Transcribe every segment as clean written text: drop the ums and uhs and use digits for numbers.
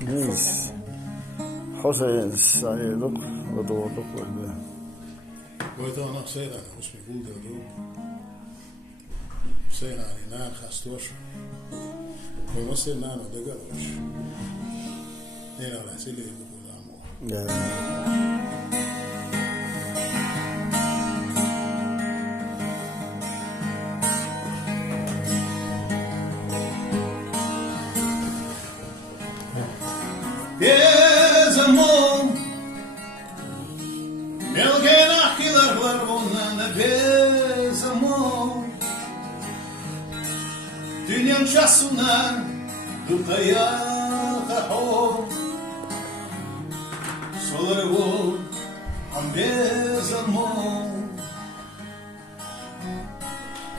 Biz Hüseyin sayılık ve doğduk öyle. Heute auch noch sehr, was mir gut tut. Sehr nach Hastos. Como se nada de galos. Era la sele de Bolamo. Ya. Bezamon. Melgen ahilarlar ondan bezamon. Dünyanın şahsına Dutaya kaho. Soları bu am bezamon.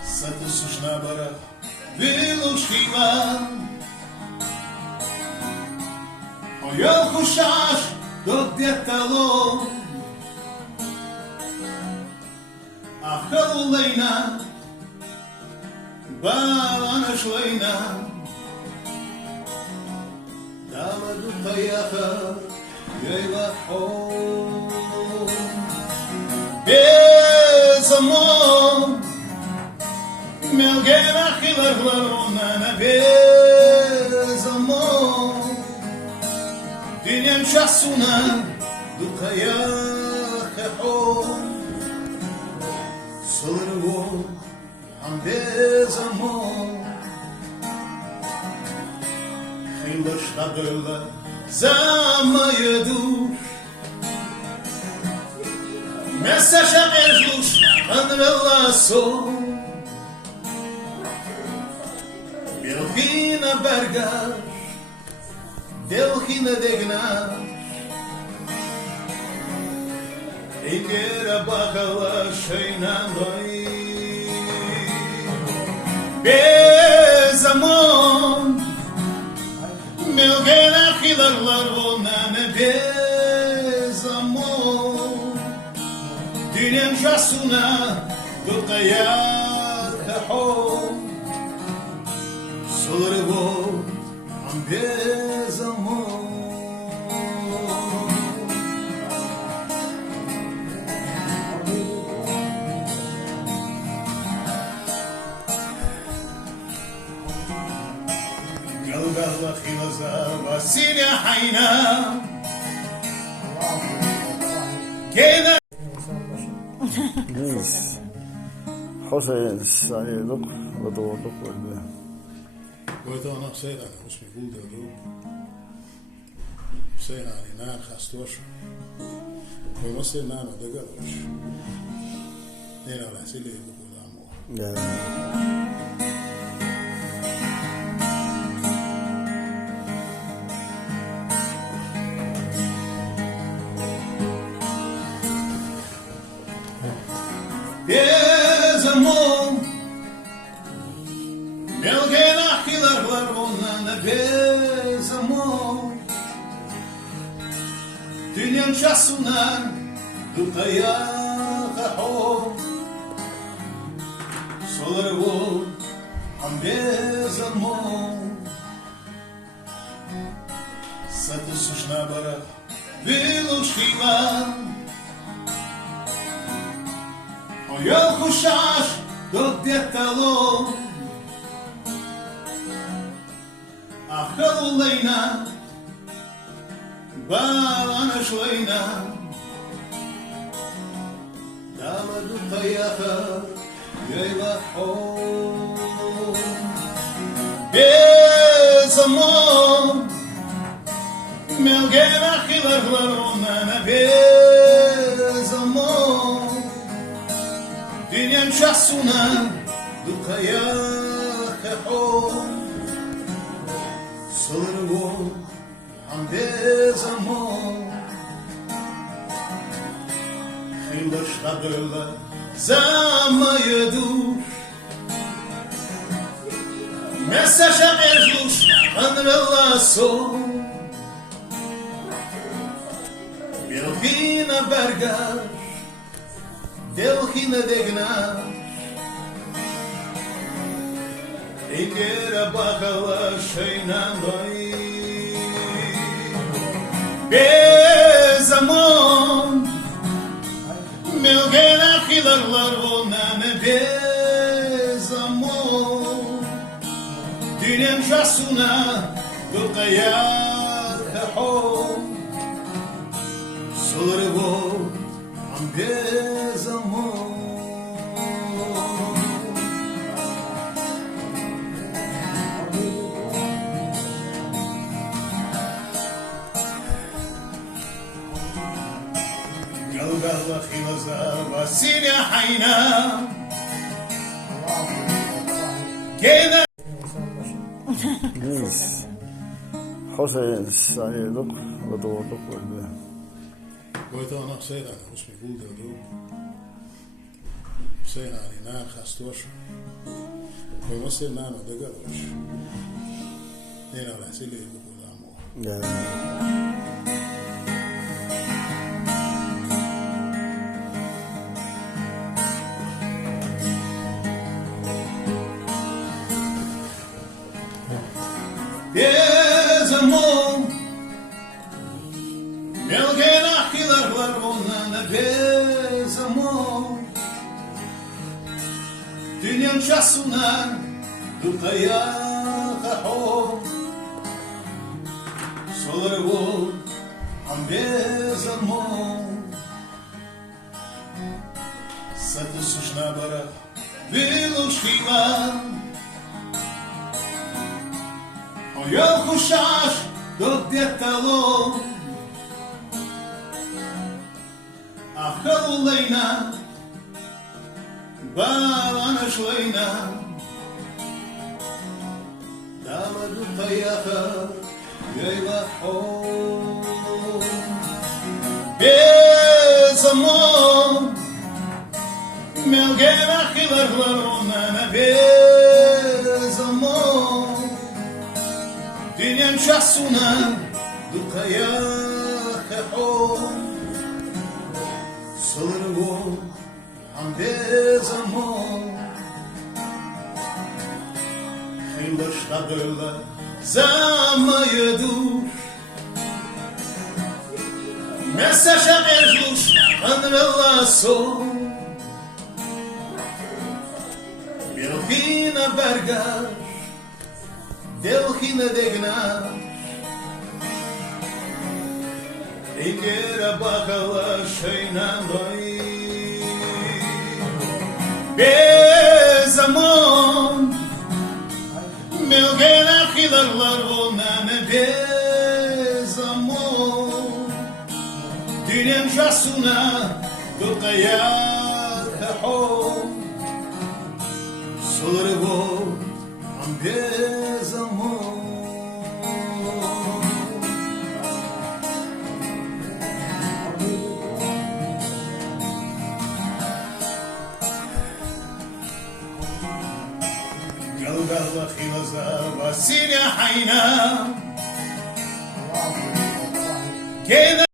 Satı suçna bara Vilushkiva. Oyel kuşaş dot detalo. Akıllayna bağlanışlayna Dağladı tayaha yayla ho Bezamon Melgen ahilarlar onana bezamon Dünyanın şahsuna dukaya ho Solarvo am bezamon Хилаш надола замая душ Месаша межлуш анвеласо Белхина бергаш Белхина дегнаш Ikera bakala şeynandoy Bezamon Melgen ahilarlar onana bezamon Dünyanın şahsuna Dutaya kaho Soları bu am bezamon قلبه خلصة وسيني حينا كده Biz Hüseyin sayılık ve doğduk öyle. Heute auch noch sehr, was mir gut tut. Sehr nach Hastos. Como se nada de galos. Era la sele de Bolamo. Ya. Bezamon Melgen ahilarlar onana bezamon Dünyanın şahsına Dutaya kaho Soları bu am bezamon Satı suçna bara Vilushkiva Oyel kuşaş dot detalo. Akıllayna bağlanışlayna Dağladı tayaha yayla ho Bezamon Melgen ahilarlar onana bezamon Dünyanın şahsuna Dukaya kaho Soları bu am bezamon Hilaş nadöla zamaya duş Mesaja mezluş anvelaso Belhina bergaş Belhina degnaş Ikera bakala şeynandoy Bezamon Melgen achilarlar volnane bezamon Dünyam şahsuna Dulqayar kahom Soları vol Am bezamon قلبه خلصة وسيني حينا كينا Biz Hüseyin sayılık ve doğruluk öldü. قلت أنا حسين أنا اسمي بولد دو حسين علي نان خاستوش ومسلم نان ودقروش هنا ولا سيلي بقول أمو Yani Bezamon Melgen achilarlar volnane bezamon Dünyam şahsuna Dulqaya kahom Soları vol Am bezamon Satı suçna bara Vilushkila Oyol kuşaş Dok detalo Ahkal ulayna Bağlanışlayna Dağları tayaha Yayla hom Bezamon Melgen achilarlar onana bezamon Dünyam şahsuna Dulqaya kahom Soları vol Am bezamon Хилошта была замая душ Место шагежуш Анвела сон Белхина баргаш Делхина дегнаш Ingera bakala şeynan doy Bezamon Melgen achilarlar volnane bezamon Dünyam şahsuna Dulqaya kahom Soları vol Am bezamon قلبه خلصة وسيني حينا كينا